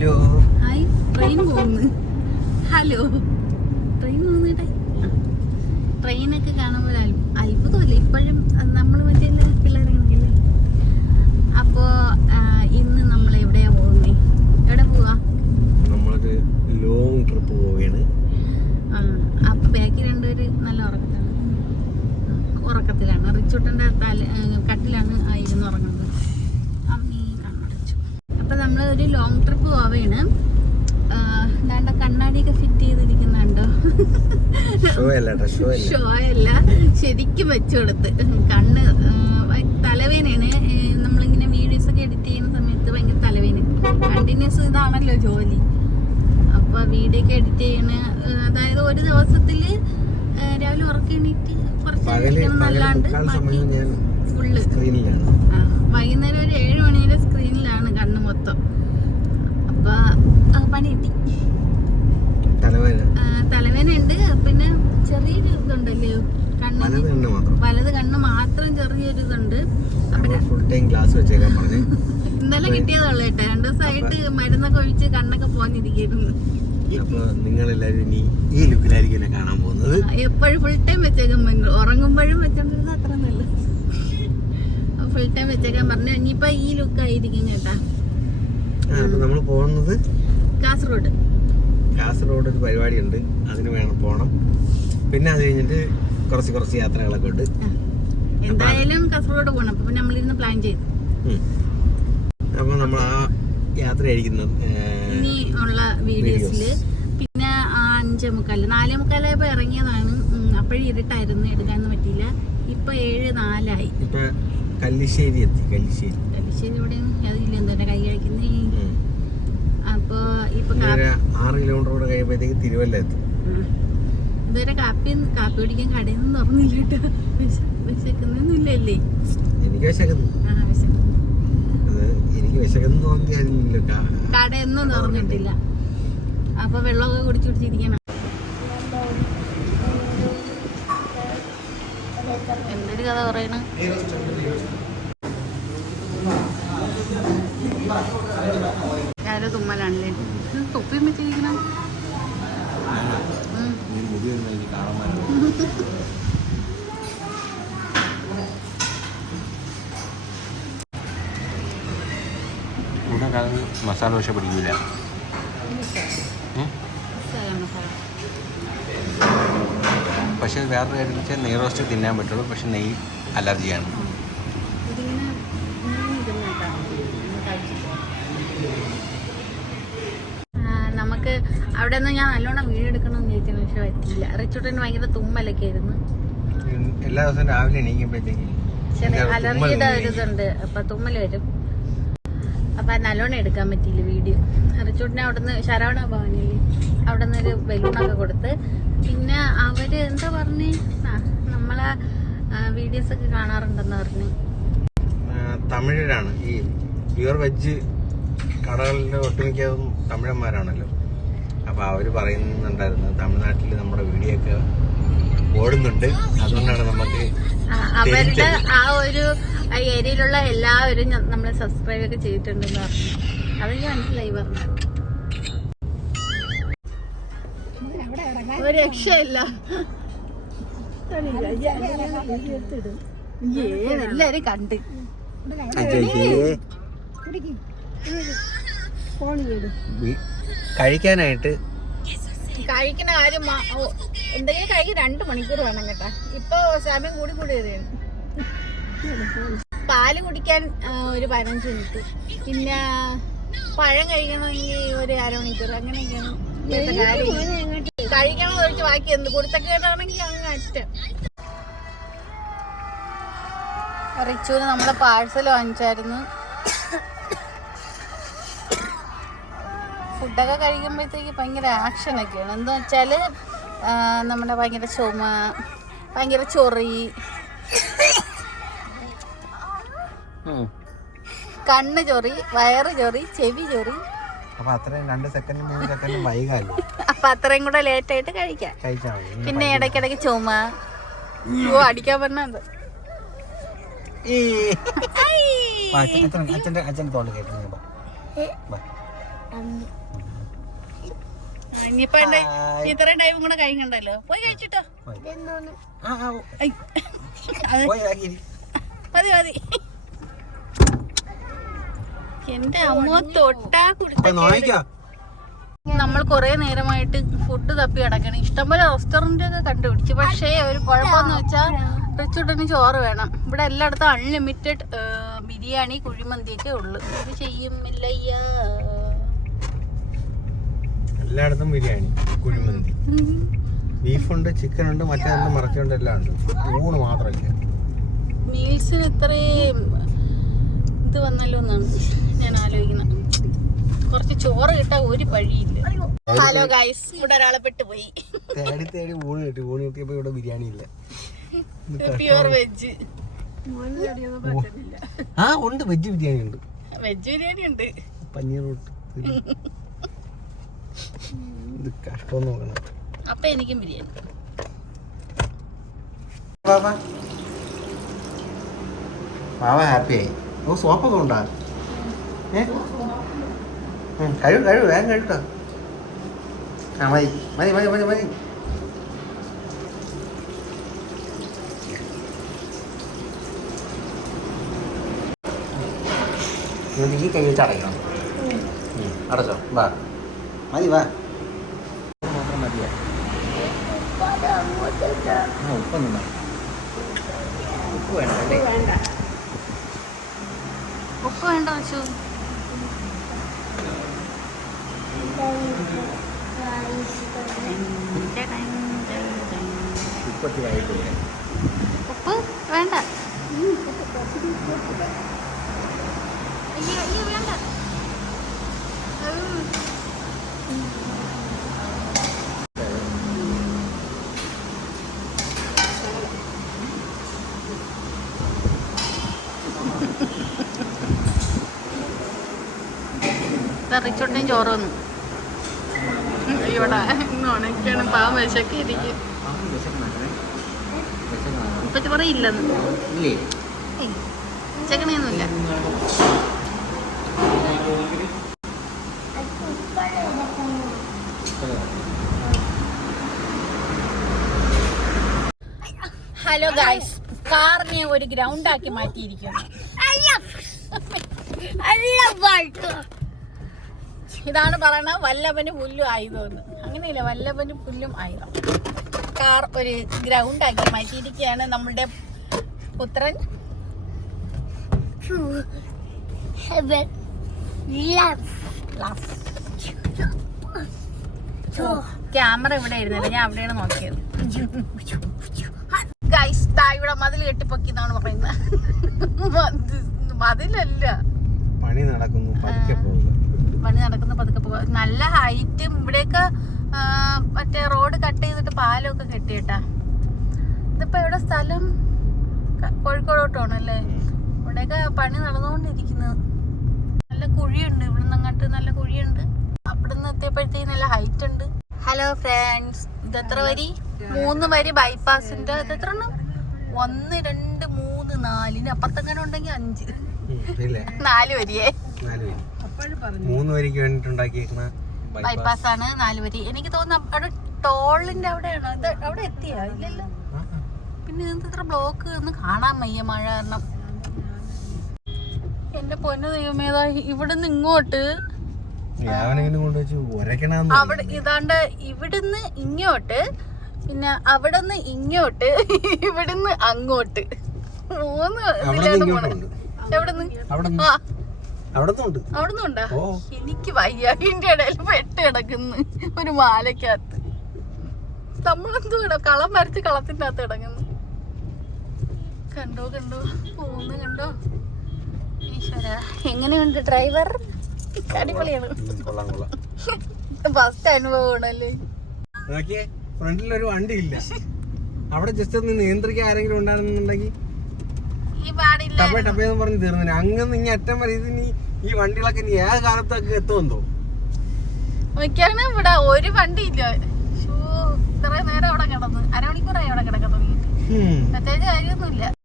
Hello. Hi train പോകുന്നു. Hello. Train പോകുന്നേട്ടെ ട്രെയിനൊക്കെ കാണുമ്പോൾ അത്ഭുതമല്ല? ഇപ്പോഴും നമ്മൾ മറ്റേ പിള്ളേരാണെങ്കിലേ. അപ്പോൾ ഇന്ന് നമ്മൾ എവിടെയാ പോകുന്നേ? എവിടെ പോവാ? നമ്മളൊരു ലോങ് ട്രിപ്പ് പോവുകയാണ്. അപ്പൊ ബാക്കി രണ്ടുപേര് നല്ല ഉറക്കത്തിലാണ്. ഉറക്കത്തിലാണ്. റിച്ചുട്ടന്റെ തല കട്ടിലാണ് ഇരുന്ന് ഉറങ്ങുന്നത് അമ്മീ കണ്ണടച്ചു അപ്പൊ നമ്മൾ ഒരു ലോങ് ട്രിപ്പ് പോവാണ്. എന്താണ്ട കണ്ണാടിയൊക്കെ ഫിറ്റ് ചെയ്തിരിക്കുന്നുണ്ടോ? ഷോ അല്ല. ശരിക്കും വെച്ചു കൊടുത്ത്. കണ്ണ് തലവേനയാണ് നമ്മളിങ്ങനെ വീഡിയോസ് ഒക്കെ എഡിറ്റ് ചെയ്യുന്ന സമയത്ത് ഭയങ്കര തലവേന കണ്ടിന്യൂസ് ഇതാണല്ലോ ജോലി. അപ്പൊ വീഡിയോ ഒക്കെ എഡിറ്റ് ചെയ്യണ. അതായത് ഒരു ദിവസത്തിൽ രാവിലെ ഉറക്കം എണീറ്റ് കുറച്ച് നല്ലാണ്ട് ഫുള്ള് സ്ക്രീനിലാണ് ആ, വൈകുന്നേരം ഒരു ഏഴ് മണിയുടെ സ്ക്രീനിലാണ് കണ്ണ് മൊത്തം അപ്പൊ ആ, പണി കിട്ടി തലവേദന ആ, തലവേദന ഉണ്ട് പിന്നെ ചെറിയൊരു ഇതുണ്ടല്ലോ കണ്ണിന് വലത് കണ്ണ് മാത്രം. വലത് കണ്ണ് മാത്രം ചെറിയൊരു ഇതുണ്ട് ഫുൾ ടൈം ഗ്ലാസ് വെച്ചേക്കാൻ പറഞ്ഞു. ഇന്നലെ കിട്ടിയതുള്ളൂ കേട്ടോ. രണ്ടു ദിവസമായിട്ട് മരുന്നൊക്കെ ഒഴിച്ച് കണ്ണൊക്കെ പോന്നിരിക്കുന്നു അപ്പൊ നിങ്ങൾ എല്ലാരും ഇനി ഈ ലുക്കിലായിരിക്കും എന്നെ കാണാൻ പോകുന്നത്. എപ്പോഴും ഫുൾ ടൈം വെച്ചേക്കാൻ പറഞ്ഞു. ഉറങ്ങുമ്പോഴും വെച്ചോണ്ടിരുന്ന അത്ര നല്ല ഫുൾ ടൈം വെച്ചേക്കാൻ പറഞ്ഞു. ഇനിയിപ്പൊ ഈ ലുക്ക് ആയിരിക്കും കേട്ടാ. നമ്മൾ പോകുന്നത് കാസർഗോഡ്. കാസർഗോഡ് ഒരു പരിപാടി ഉണ്ട് അതിന് വേണം പോണം. പിന്നെ അത് കഴിഞ്ഞിട്ട് കുറച്ച് കുറച്ച് യാത്രകളൊക്കെ ഉണ്ട്. എന്തായാലും കാസർഗോഡ് പോകണം അപ്പൊ നമ്മൾ ഇന്ന് പ്ലാൻ ചെയ്തു. അപ്പൊ നമ്മൾ ആ യാത്ര ഇനി ഉള്ള വീഡിയോസിൽ. പിന്നെ ആ അഞ്ചേ മുക്കാൽ. നാലേ മുക്കാലായപ്പോ ഇറങ്ങിയതാണ്. അപ്പോഴും ഇരുട്ടായിരുന്നു. എടുക്കാനൊന്നും പറ്റിയില്ല. ഇപ്പൊ ഏഴ് നാലായി. കല്ലിശ്ശേരി എത്തി. കല്ലിശ്ശേരി. കല്ലിശ്ശേരി എവിടെയാണ്? അതില്ല. എന്താ കൈ കഴിക്കുന്നേ ഇപ്പൊ ഇനി ആറ് കിലോമീറ്റർ കൂടെ കഴിയുമ്പോഴത്തേക്ക് തിരുവല്ല എത്തും. ഇതുവരെ കാപ്പി കാപ്പി കുടിക്കാൻ കടയിൽ നിന്ന് തുറന്നില്ല കേട്ടോ. വിശക്കുന്നൊന്നുമില്ലല്ലേ? എനിക്ക് വിശക്കുന്നു. എനിക്ക് വിശക്കുന്നു തോന്നിയില്ല കടയൊന്നും തുറന്നിട്ടില്ല. അപ്പൊ വെള്ളമൊക്കെ കുടിച്ചു കുടിച്ചിരിക്കണം എന്തൊരു കഥ പറയണ? ആരോ തുമ്മലാണല്ലേ? തൊപ്പിയും വെച്ചിരിക്കണം മസാല ദോശ പിടിക്കില്ല പക്ഷേ വേറൊരു കാര്യം വെച്ചാൽ നെയ് റോസ്റ്റ് തിന്നാൻ പറ്റുള്ളൂ. പക്ഷെ നെയ് അലർജിയാണ് ഇതിങ്ങനെ ഇങ്ങനെ ഇരുന്ന് കേട്ടോ. ഒന്ന് കഴിച്ചിട്ട്. ആ, നമുക്ക് അവിടെ നിന്ന് ഞാൻ നല്ലോണം വീടെടുക്കണം എന്ന് ചോദിച്ചു പക്ഷെ പറ്റിയില്ല. റിച്ചുട്ടന് ഭയങ്കര തുമ്മലൊക്കെ ആയിരുന്നു എല്ലാ ദിവസവും രാവിലെ എണീക്കുമ്പോഴത്തേക്ക് ചെറിയ തുമ്മൽ അലർജിയുടെ വന്നു ഒരു ഇതുണ്ട് അപ്പൊ തുമ്മൽ വരും. അപ്പൊ നല്ലോണം എടുക്കാൻ പറ്റിയില്ല വീഡിയോ. റിച്ചുട്ടിനെ അവിടുന്ന് ശരവണ ഭവനിൽ അവിടെ നിന്ന് ഒരു ബലൂണൊക്കെ കൊടുത്ത്. പിന്നെ അവർ എന്താ പറഞ്ഞ്? നമ്മളെ വീഡിയോസ് ഒക്കെ കാണാറുണ്ടെന്ന് പറഞ്ഞു. തമിഴരാണ് ഈ പ്യുവർ വെജ് കടകളിലെ ഒട്ടുമിക്കതും തമിഴന്മാരാണല്ലോ. അപ്പോൾ അവർ പറയുന്നുണ്ടായിരുന്നു തമിഴ്നാട്ടിൽ നമ്മുടെ വീഡിയോ ഒക്കെ ഓടുന്നുണ്ട്. അതുകൊണ്ടാണ് നമുക്ക് അവരുടെ ആ ഒരു ഏരിയയിലുള്ള എല്ലാവരും നമ്മളെ സബ്സ്ക്രൈബ് ഒക്കെ ചെയ്തിട്ടുണ്ടെന്ന് പറഞ്ഞു. അതെനിക്ക് മനസ്സിലായി പറഞ്ഞു. ഒരു രക്ഷയില്ല. എല്ലാരും കണ്ട്. വി- കഴിക്കാനായിട്ട് കഴിക്കുന്ന കാര്യം എന്തെങ്കിലും കഴിക്കാൻ രണ്ട് മണിക്കൂർ വേണം കേട്ടാ. ഇപ്പൊ സമയം കൂടി കൂടി വരികയാണ്. പാൽ കുടിക്കാൻ ഒരു പതിനഞ്ച് മിനിറ്റ്. പിന്നെ പഴം കഴിക്കണമെങ്കിൽ ഒരു അരമണിക്കൂർ അങ്ങനെയൊക്കെയാണ് കഴിക്കണം ഒഴിച്ച് ബാക്കി എന്ത്? കുടുത്തക്കേടാണെങ്കിൽ അങ്ങ് അറ്റം. റിച്ചുവിന് നമ്മളെ പാഴ്സൽ വാങ്ങിച്ചായിരുന്നു. ഫുഡൊക്കെ കഴിക്കുമ്പോഴത്തേക്ക് ഭയങ്കര ആക്ഷനൊക്കെയാണ്. എന്താ വെച്ചാൽ നമ്മുടെ ഭയങ്കര ചുമ ഭയങ്കര ചൊറി കണ്ണ് ചൊറി വയറ് ചൊറി ചെവി ചൊറി. അപ്പൊ അത്രയും രണ്ട് സെക്കൻഡ് മൂന്ന് സെക്കൻഡ് വൈകാല്ലോ? അപ്പൊ അത്രയും കൂടെ ലേറ്റ് ആയിട്ട് കഴിക്കാം. പിന്നെ ഇടയ്ക്കിടയ്ക്ക് ചുമ. ഓ അടിക്കാൻ പറഞ്ഞത് വാ, അച്ഛൻ അച്ഛൻ- അച്ഛന്റെ അച്ഛന്റെ തോളിൽ കേട്ടു ഇനിയിപ്പോ. ഇത്രയും ടൈം കൂടെ കഴിക്കണ്ടല്ലോ പോയി കഴിച്ചിട്ടോ. മതി മതി. എന്റെ അമ്മ തൊട്ടാ കുടിച്ച നമ്മൾ കുറെ നേരമായിട്ട് ഫുഡ് തപ്പി കിടക്കണം. ഇഷ്ടംപോലെ റെസ്റ്റോറന്റ് ഒക്കെ കണ്ടുപിടിച്ചു. പക്ഷേ ഒരു കുഴപ്പമെന്ന് വെച്ചാൽ റിച്ചുട്ടിന് ചോറ് വേണം. ഇവിടെ എല്ലായിടത്തും അൺലിമിറ്റഡ് ബിരിയാണി കുഴിമന്തിയൊക്കെ ഉള്ളു. ഇത് ചെയ്യുമില്ലയ്യ എല്ലായിടത്തും ബിരിയാണി കുഴിമന്തി ബീഫുണ്ട് ചിക്കൻ ഉണ്ട് മറ്റേതുണ്ട് മറച്ചുണ്ട് എല്ലാം ഉണ്ട്. ഊണ് മാത്രമല്ല. മീൽസിന് ഇത്രയും ഇത് വന്നല്ലോ എന്നാണ് ഞാൻ ആലോചിക്കുന്നത്. കുറച്ച് ചോറ് കിട്ടാൻ ഒരു വഴിയില്ല. ഹലോ ഗൈസ് ഇവിടെ ഒരാളെ പെട്ടുപോയി തേടി തേടി ഊണ് കിട്ടി. ഊണ് കിട്ടിയപ്പോ ഇവിടെ ബിരിയാണി ഇല്ല. പ്യുവർ വെജ് ആ ഉണ്ട്. വെജ് ബിരിയാണി ഉണ്ട്. വെജ് ബിരിയാണി ഉണ്ട്. പനീർ റൊട്ടി ഇത് കഷ്ടം നോക്കണം. അപ്പൊ എനിക്കും ബിരിയാണി. ബാബാ ബാബ ഹാപ്പിയായി ഓ സോപ്പൊക്കെ ഉണ്ടാ? ഏ? കഴിവ് കഴിവ് വേഗം കഴിട്ടോ ആ മതി മതി മതി മതി മതി. ഈ കൈ വെച്ച് അടയ്ക്കണം. ഉം, അടച്ചോ വാ. മതി വാ. ആ ഉപ്പൊന്നും വേണ്ട. ഉപ്പ് വേണ്ട അല്ലേ? വേണ്ട. ഉപ്പ് വേണ്ട വെച്ചു ഉപ്പൊത്തി വായിട്ടില്ല ഉപ്പ് വേണ്ട. അയ്യോ അയ്യോ വേണ്ട. ഉം. റിച്ചോട്ടയും ചോറ് വന്നു ഇവിടെ ഉണക്കാണ് പാവം വിശക്കെ ഇരിക്കും ഇപ്പൊ പറയില്ലെന്ന് ഇല്ലേ ചെക്കണയൊന്നുമില്ല ഹലോ ഗായ്സ് കാറിനെ ഒരു ഗ്രൗണ്ട് ആക്കി മാറ്റിയിരിക്കുന്നു ഇതാണ് പറയണ വല്ലഭന് പുല്ലും ആയുധമെന്ന് അങ്ങനെയില്ല വല്ലഭന് പുല്ലും ആയുധം. കാർ ഒരു ഗ്രൗണ്ട് ആക്കി മാറ്റിയിരിക്കുകയാണ് നമ്മളുടെ പുത്രൻ. ക്യാമറ ഇവിടെ ആയിരുന്നില്ല? ഞാൻ അവിടെയാണ് നോക്കിയത്. ഗൈസ് ഇവിടെ മതിൽ കെട്ടിപ്പൊക്കി എന്നാണ് പറയുന്നത്. മതി- മതിലല്ല. പണി നടക്കുന്നു പണി നടക്കുന്ന പതുക്കെ പോകാം നല്ല ഹൈറ്റും ഇവിടെയൊക്കെ മറ്റേ റോഡ് കട്ട് ചെയ്തിട്ട് പാലമൊക്കെ കെട്ടിയിട്ടാ. ഇതിപ്പോ ഇവിടെ സ്ഥലം? കോഴിക്കോടോട്ടാണ് അല്ലേ? ഇവിടെയൊക്കെ പണി നടന്നുകൊണ്ടിരിക്കുന്നത് നല്ല കുഴിയുണ്ട്. ഇവിടുന്ന് അങ്ങോട്ട് നല്ല കുഴിയുണ്ട്. അവിടുന്ന് എത്തിയപ്പോഴത്തേക്ക് നല്ല ഹൈറ്റ് ഉണ്ട്. ഹലോ ഫ്രണ്ട്സ് ഇത് എത്ര വരി? മൂന്ന് വരി ബൈപ്പാസിന്റെ ഇത് എത്ര എണ്ണം ഒന്ന് രണ്ട് മൂന്ന് നാലിന് അപ്പത്തെങ്ങനെ ഉണ്ടെങ്കിൽ അഞ്ച്. നാല് വരിയേ. മൂന്ന് വരിക്ക് വേണ്ടിട്ട് ഉണ്ടാക്കിയേക്കുന്ന ബൈപ്പാസ് ആണ് നാല് വരി. എനിക്ക് തോന്നുന്നു അവിടെ ടോളിന്റെ അവിടെയാണോ? ഇത് അവിടെ എത്തിയാ? ഇല്ലല്ലോ. പിന്നെ ഇത്ര ബ്ലോക്ക് ഒന്ന് കാണാൻ വയ്യ മഴ കാരണം. എന്റെ പൊന്നു ദൈവമേതാ ഇവിടുന്ന് ഇങ്ങോട്ട്. അവിടെ ഇതാണ്ട് ഇവിടുന്ന് ഇങ്ങോട്ട് പിന്നെ അവിടുന്ന് ഇങ്ങോട്ട് ഇവിടുന്ന് അങ്ങോട്ട്. മൂന്ന് ഇതിലാണ് ഇങ്ങോട്ടും എനിക്ക് വയ്യ. ഇതിന്റെ ഇടയിൽ പെട്ട് കിടക്കുന്നു. ഒരു മാലക്കകത്ത് നമ്മളെന്തോ കളം വരച്ച് കളത്തിന്റെ അകത്ത് കിടക്കുന്നു. കണ്ടോ കണ്ടോ? പോകുന്നു കണ്ടോ? ഈശ്വര. എങ്ങനെയുണ്ട് ഡ്രൈവർ? അടിപൊളിയാണ്. ഫസ്റ്റ് അനുഭവമാണല്ലേ ഒരു വണ്ടി ഇല്ല അവിടെ ജസ്റ്റ് ഒന്ന് നിയന്ത്രിക്കാൻ ആരെങ്കിലും പാടില്ല ടപ്പേ ടപ്പേ എന്ന് പറഞ്ഞ് തീർന്നു അങ്ങ് ഇനി അറ്റം വരെ ഇതിനി ഈ വണ്ടികളൊക്കെ ഇനി ഏത് കാലത്തൊക്കെ എത്തുമെന്തോ മിക്കാണ് ഇവിടെ ഒരു വണ്ടി ഇല്ല. ഇത്രയും നേരം അവിടെ കിടന്ന് അരമണിക്കൂറായി അവിടെ കിടക്കാൻ തുടങ്ങിയിട്ട്. പ്രത്യേകിച്ച് കാര്യമൊന്നുമില്ല.